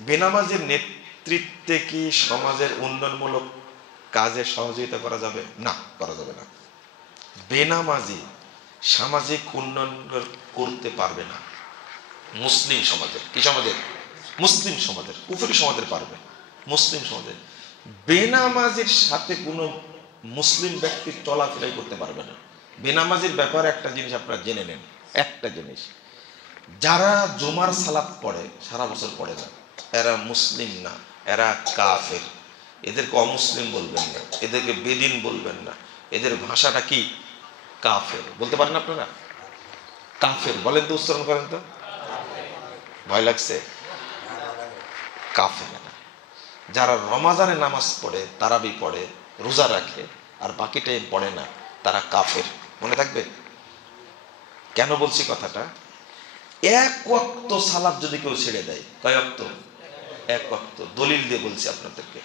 বেনামাজির নেতৃত্বে কি সমাজের উন্নয়নমূলক কাজে সহযোগিতা করা যাবে? না, করা যাবে না। বেনামাজি সামাজিক উন্নয়ন করতে পারবে না। মুসলিম সমাজের, কি সমাজের? মুসলিম সমাজের, কুফরি সমাজের পারবে, মুসলিম সমাজের। বেনামাজির সাথে কোনো মুসলিম ব্যক্তি চলাফেরাই করতে পারবে না। বেনামাজির ব্যাপারে একটা জিনিস আপনারা জেনে নেন, একটা জিনিস, যারা জুমার সালাত পড়ে সারা বছর পড়ে না, এরা মুসলিম না, এরা কাফের। এদেরকে অমুসলিম বলবেন না, এদেরকে বেদিন বলবেন না, এদের ভাষাটা কি? কাফের। বলতে পারেন আপনারা? কাফের বলেন তো, উচ্চারণ করেন তো। ভয় লাগছে? কাফের। যারা রমাজানে নামাজ পড়ে, তারাবি পড়ে, রোজা রাখে, আর বাকি টাইম পড়ে না, তারা কাফের। মনে থাকবে কেন বলছি কথাটা? এক ওয়াক্ত সালাত যদি কেউ ছেড়ে দেয়, কয় ওয়াক্ত? এক ওয়াক্ত। দলিল দিয়ে বলছি আপনাদেরকে,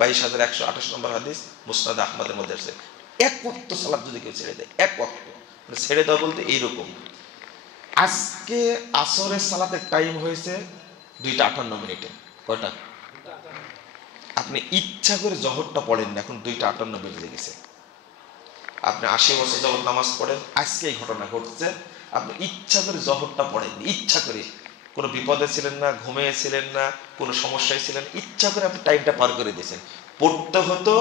22,128 নম্বর হাদিস, মুসনাদ আহমদের মধ্যে আছে। এক ওয়াক্ত সালাত যদি কেউ ছেড়ে দেয়, এক ওয়াক্ত, ছেড়ে দেওয়া বলতে এইরকম, আজকে আসরের সালাতের টাইম হয়েছে 2:58। কয়টা? আপনি ইচ্ছা করে জহরটা পড়েন না, এখন 2:58 বেজে গেছে। আপনি 80 বছর যাবত নামাজ পড়েন, আজকে এই ঘটনা ঘটছে, আপনি ইচ্ছা করে জহরটা পড়েন, ইচ্ছা করে, কোনো বিপদে ছিলেন না, ঘুমিয়েছিলেন না, কোনো সমস্যায় ছিলেন, ইচ্ছা করে আপনি টাইমটা পার করে দিয়েছেন। পড়তে হতো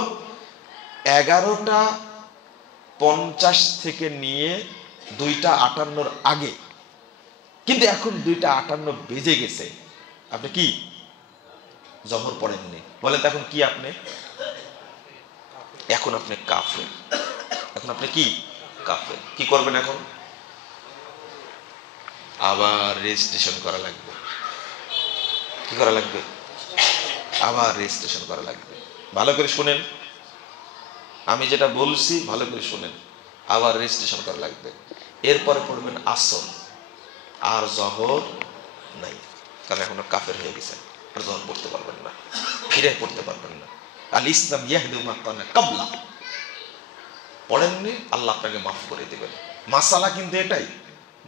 11:50 থেকে নিয়ে 2:58 আগে, কিন্তু এখন 2:58 বেজে গেছে, আপনি কি জহর পড়েননি? বলেন তো এখন কি আপনি? এখন আপনি কাফের। এখন আপনি কি? কাফের। কি করবেন এখন? আবার রেজিস্ট্রেশন করা লাগবে। কি করা লাগবে? আবার রেজিস্ট্রেশন করা লাগবে। ভালো করে শুনেন, আমি যেটা বলছি ভালো করে শুনেন। আবার রেজিস্ট্রেশন করা লাগবে। এরপরে পড়বেন আসর, আর জহর নাই, কারণ এখন কাফের হয়ে গেছে, আর জহর পড়তে পারবেন না, ফিরে পড়তে পারবেন না। আল ইসলাম ইয়াহদু মা কানা ক্বাবলা, পড়েননি, আল্লাহ আপনাকে মাফ করে দেবেন। মাসালা কিন্তু এটাই,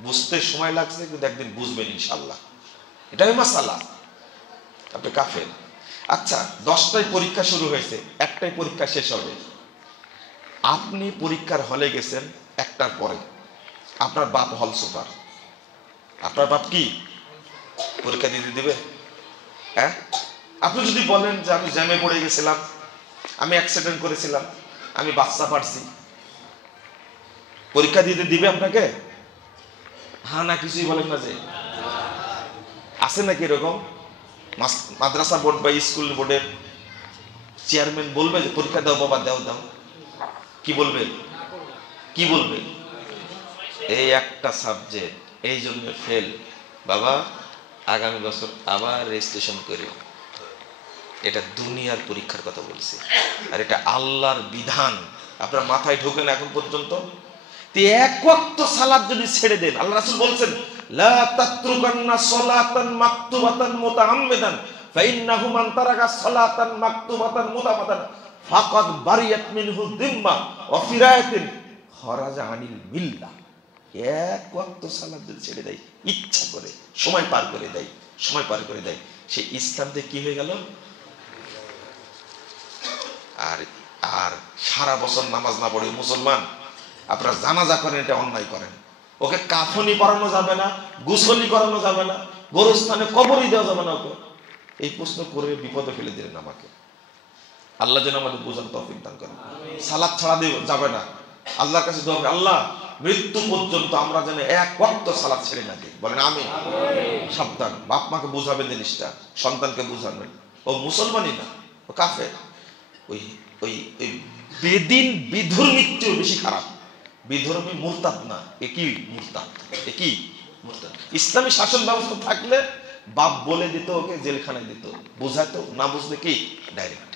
বুঝতে সময় লাগছে, কিন্তু একদিন বুঝবেন ইনশাআল্লাহ। এটাই মাসালা। আপনি কাফের। আচ্ছা, 10টায় পরীক্ষা শুরু হয়েছে, 1টায় পরীক্ষা শেষ হবে। আপনি পরীক্ষার হলে গেছেন 1টার পরে, আপনার বাপ হল সুপার, আপনার বাপ কি পরীক্ষা দিতে দিবে? হ্যাঁ? আপনি যদি বলেন যে আমি জ্যামে পড়ে গেছিলাম, আমি অ্যাক্সিডেন্ট করেছিলাম, আমি বাচ্চা পারছি, পরীক্ষা দিতে দিবে আপনাকে? হ্যাঁ না কিছুই বলেন না। যে আছে নাকি এরকম? মাদ্রাসা বোর্ড বা স্কুল বোর্ডের চেয়ারম্যান বলবে যে পরীক্ষা দাও বাবা, দাও দাও? কি বলবে? কি বলবে? এই একটা সাবজেক্ট, এই জন্য ফেল বাবা, আগামী বছর আবার রেজিস্ট্রেশন করি। এটা দুনিয়ার পরীক্ষার কথা বলছি, আর এটা আল্লাহর বিধান। আপনার মাথায় ঢোকে না এখন পর্যন্ত? এক ওয়াক্ত সালাত যদি ছেড়ে দেন, আল্লাহ রাসূল বলছেন লা তাতরুকান্না সালাতান মাকতুবাতান মুতাআম্মিদান ফাইন্নাহু মান তারাকা সালাতান মাকতুবাতান মুতাআম্মিদান ফাকাদ বারিয়াত মিনহু যিম্মা ওয়া ফিরায়াতিন খারাজা আনিল মিল্লাহ। এক ওয়াক্ত সালাত যদি ছেড়ে দেয়, ইচ্ছা করে সময় পার করে দেয়, সময় পার করে দেয়, সে ইসলাম থেকে কি হয়ে গেল? আর আর সারা বছর নামাজ না পড়ে মুসলমান, আপনারা জানাজা করেন, এটা অন্যায় করেন। ওকে কাফনি পরানো যাবে না, গোসলি করানো যাবে না, গোরস্থানে কবরই দেওয়া যাবে না ওকে। এই প্রশ্ন করে বিপদে ফেলে দিলেন আমাকে। আল্লাহ যেন আমাদের বোঝার তৌফিক দান করেন। সালাত ছাড়া যাবে না। আল্লাহর কাছে দোয়া, আল্লাহ মৃত্যু পর্যন্ত আমরা যেন এক ওয়াক্ত সালাত ছেড়ে না দিই। বলেন আমিন। সাবধান, বাপ মাকে বুঝাবেন জিনিসটা, সন্তানকে বুঝাবেন, ও মুসলমানই না, ও কাফের। ওই ওই ওই বেদিন বিধর্মীর চেয়ে বেশি খারাপ। বিধর্মী মুরতাদ না, একই মুরতাদ, একই মুরতাদ। ইসলামী শাসন ব্যবস্থা থাকলে বাপ বলে দিত, ওকে জেলখানায় দিত, বোঝাতো, না বুঝলে কি ডাইরেক্ট